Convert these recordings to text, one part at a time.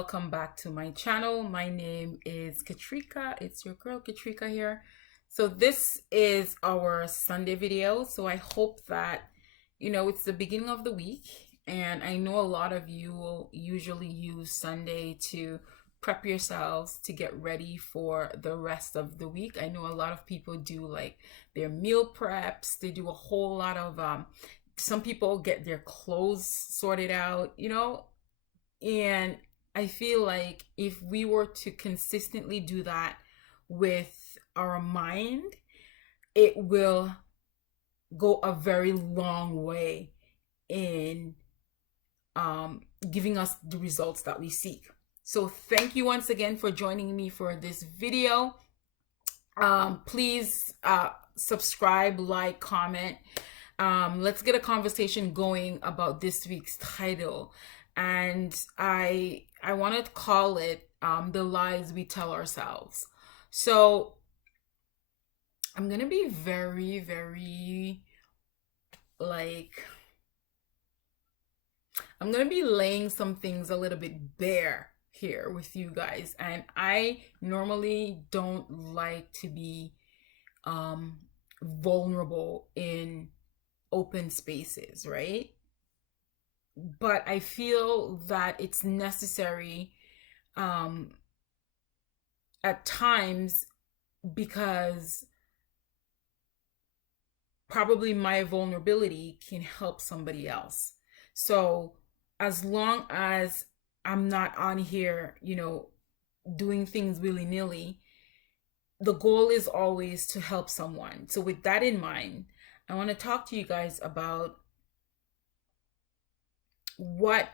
welcome back to my channel. My name is Katrika. It's your girl Katrika here. So this is our Sunday video. So I hope that, it's the beginning of the week, and I know a lot of you will usually use Sunday to prep yourselves to get ready for the rest of the week. I know a lot of people do like their meal preps. They do a whole lot of some people get their clothes sorted out, and I feel like if we were to consistently do that with our mind, it will go a very long way in giving us the results that we seek. So thank you once again for joining me for this video. Please subscribe, like, comment. Let's get a conversation going about this week's title. And I want to call it The Lies We Tell Ourselves. So I'm going to be very, very I'm going to be laying some things a little bit bare here with you guys. And I normally don't like to be vulnerable in open spaces, right? But I feel that it's necessary at times, because probably my vulnerability can help somebody else. So as long as I'm not on here, doing things willy-nilly, the goal is always to help someone. So with that in mind, I want to talk to you guys about what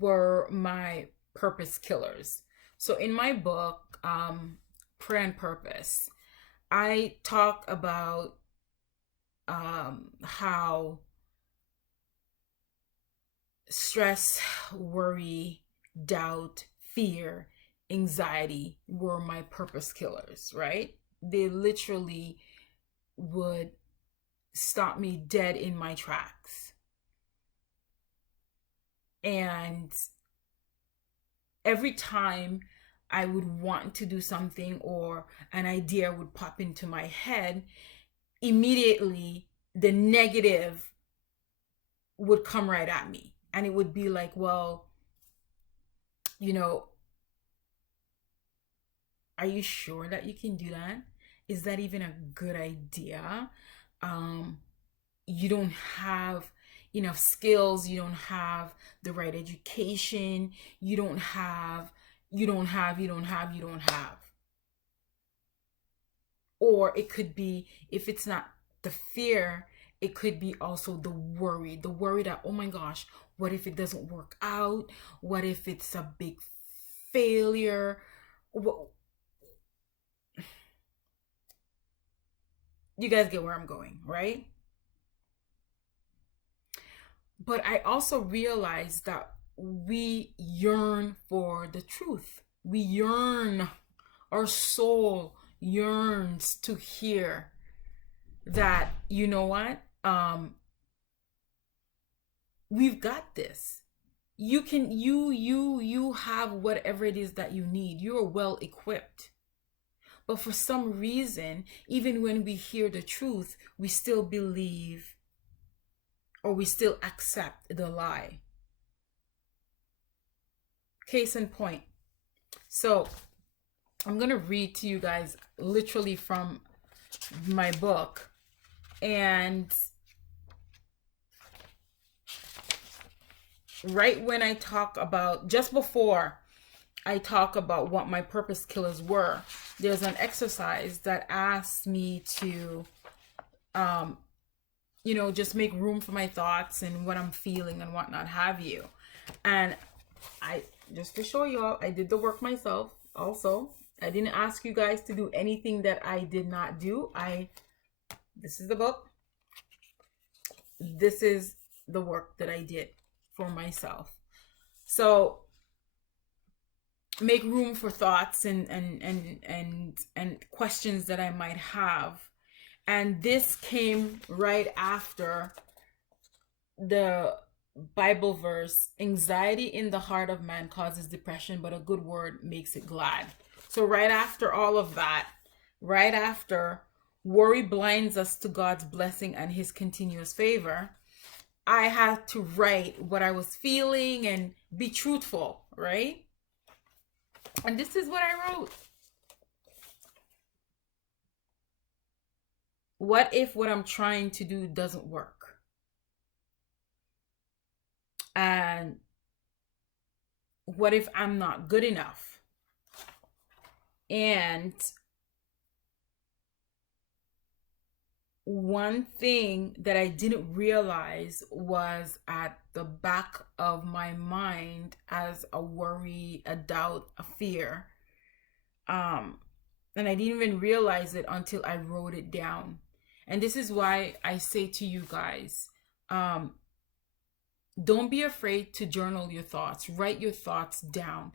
were my purpose killers. So in my book, Prayer and Purpose, I talk about how stress, worry, doubt, fear, anxiety were my purpose killers, right? They literally would stop me dead in my tracks. And every time I would want to do something or an idea would pop into my head, immediately the negative would come right at me. And it would be like, well, are you sure that you can do that? Is that even a good idea? You don't have enough skills, you don't have the right education, you don't have. Or it could be, if it's not the fear, it could be also the worry that, oh my gosh, what if it doesn't work out? What if it's a big failure? You guys get where I'm going, right? But I also realize that we yearn for the truth. We yearn, our soul yearns to hear that, you know what? We've got this. You can, you have whatever it is that you need. You're well equipped. But for some reason, even when we hear the truth, we still believe, or we still accept the lie. Case in point. So I'm going to read to you guys literally from my book. And right when I talk about, just before I talk about what my purpose killers were, there's an exercise that asks me to just make room for my thoughts and what I'm feeling and whatnot have you. And I, just to show you all, I did the work myself also. I didn't ask you guys to do anything that I did not do. This is the book. This is the work that I did for myself. So make room for thoughts and questions that I might have. And this came right after the Bible verse, anxiety in the heart of man causes depression, but a good word makes it glad. So, right after all of that, right after worry blinds us to God's blessing and his continuous favor, I had to write what I was feeling and be truthful, right? And this is what I wrote. What if what I'm trying to do doesn't work? And what if I'm not good enough? And one thing that I didn't realize was at the back of my mind as a worry, a doubt, a fear. And I didn't even realize it until I wrote it down. And this is why I say to you guys, don't be afraid to journal your thoughts, write your thoughts down,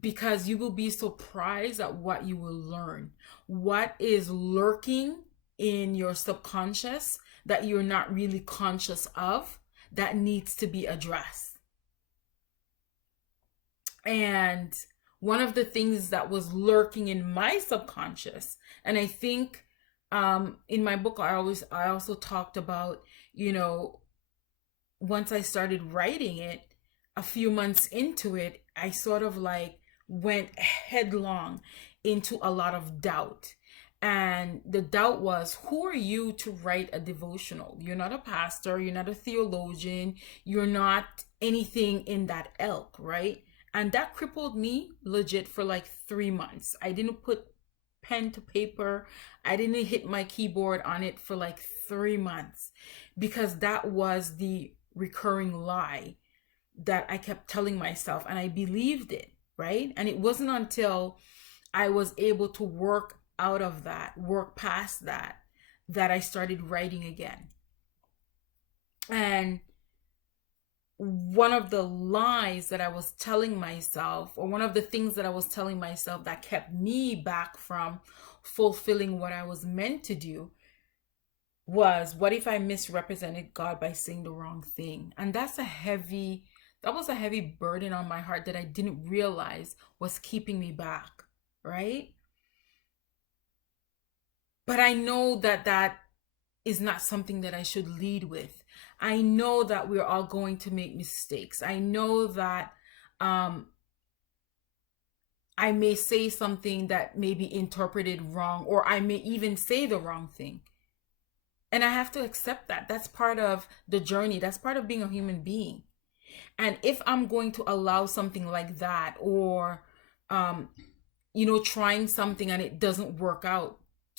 because you will be surprised at what you will learn. What is lurking in your subconscious that you're not really conscious of that needs to be addressed. And one of the things that was lurking in my subconscious, and I think in my book I also talked about, once I started writing it, a few months into it, I sort of like went headlong into a lot of doubt. And the doubt was, who are you to write a devotional? You're not a pastor, you're not a theologian, you're not anything in that ilk, right? And that crippled me legit for like 3 months. I didn't put pen to paper, I didn't hit my keyboard on it for like 3 months, because that was the recurring lie that I kept telling myself, and I believed it, right? And it wasn't until I was able to work out of that, work past that, that I started writing again. And one of the lies that I was telling myself, or one of the things that I was telling myself that kept me back from fulfilling what I was meant to do, was, what if I misrepresented God by saying the wrong thing? And that was a heavy burden on my heart that I didn't realize was keeping me back, right? But I know that that is not something that I should lead with. I know that we're all going to make mistakes. I know that I may say something that may be interpreted wrong, or I may even say the wrong thing. And I have to accept that. That's part of the journey. That's part of being a human being. And if I'm going to allow something like that, or, trying something and it doesn't work out,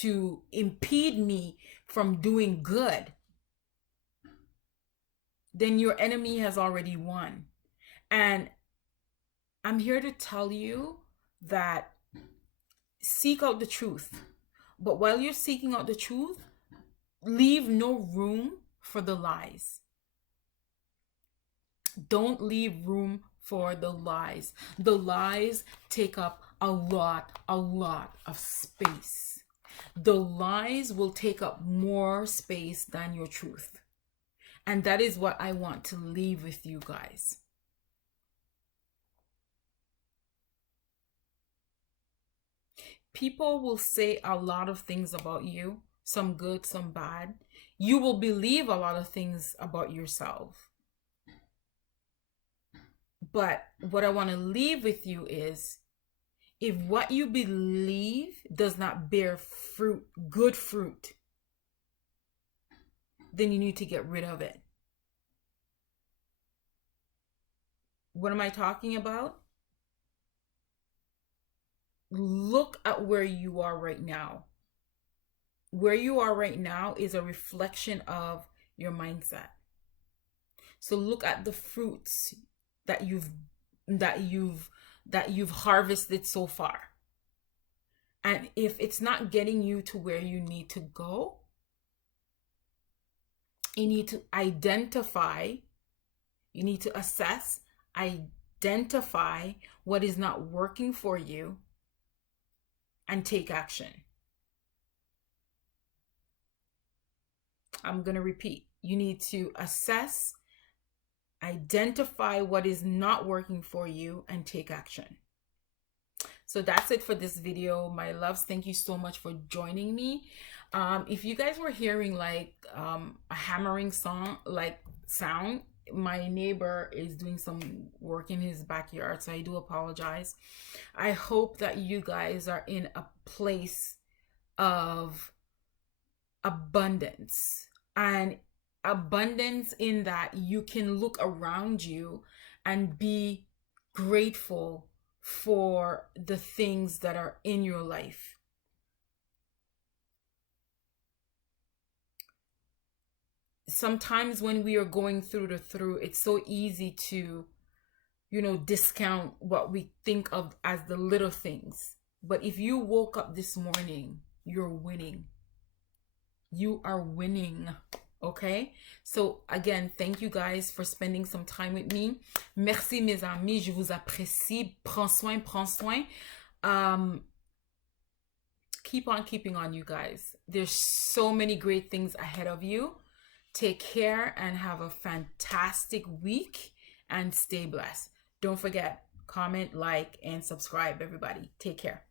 to impede me from doing good, then your enemy has already won. And I'm here to tell you that seek out the truth. But while you're seeking out the truth, leave no room for the lies. Don't leave room for the lies. The lies take up a lot of space. The lies will take up more space than your truth. And that is what I want to leave with you guys. People will say a lot of things about you, some good, some bad. You will believe a lot of things about yourself. But what I want to leave with you is, if what you believe does not bear fruit, good fruit, then you need to get rid of it. What am I talking about? Look at where you are right now. Where you are right now is a reflection of your mindset. So look at the fruits that you've harvested so far. And if it's not getting you to where you need to go, you need to identify, you need to assess, identify what is not working for you, and take action. I'm going to repeat. You need to assess, identify what is not working for you, and take action. So that's it for this video, my loves. Thank you so much for joining me. If you guys were hearing like a hammering sound, my neighbor is doing some work in his backyard, so I do apologize. I hope that you guys are in a place of abundance, and abundance in that you can look around you and be grateful for the things that are in your life. Sometimes when we are going through it's so easy to, discount what we think of as the little things. But if you woke up this morning, you're winning. You are winning. Okay? So again, thank you guys for spending some time with me. Merci mes amis, je vous apprécie. Prends soin, prends soin. Keep on keeping on, you guys. There's so many great things ahead of you. Take care and have a fantastic week, and stay blessed. Don't forget, comment, like, and subscribe, everybody. Take care.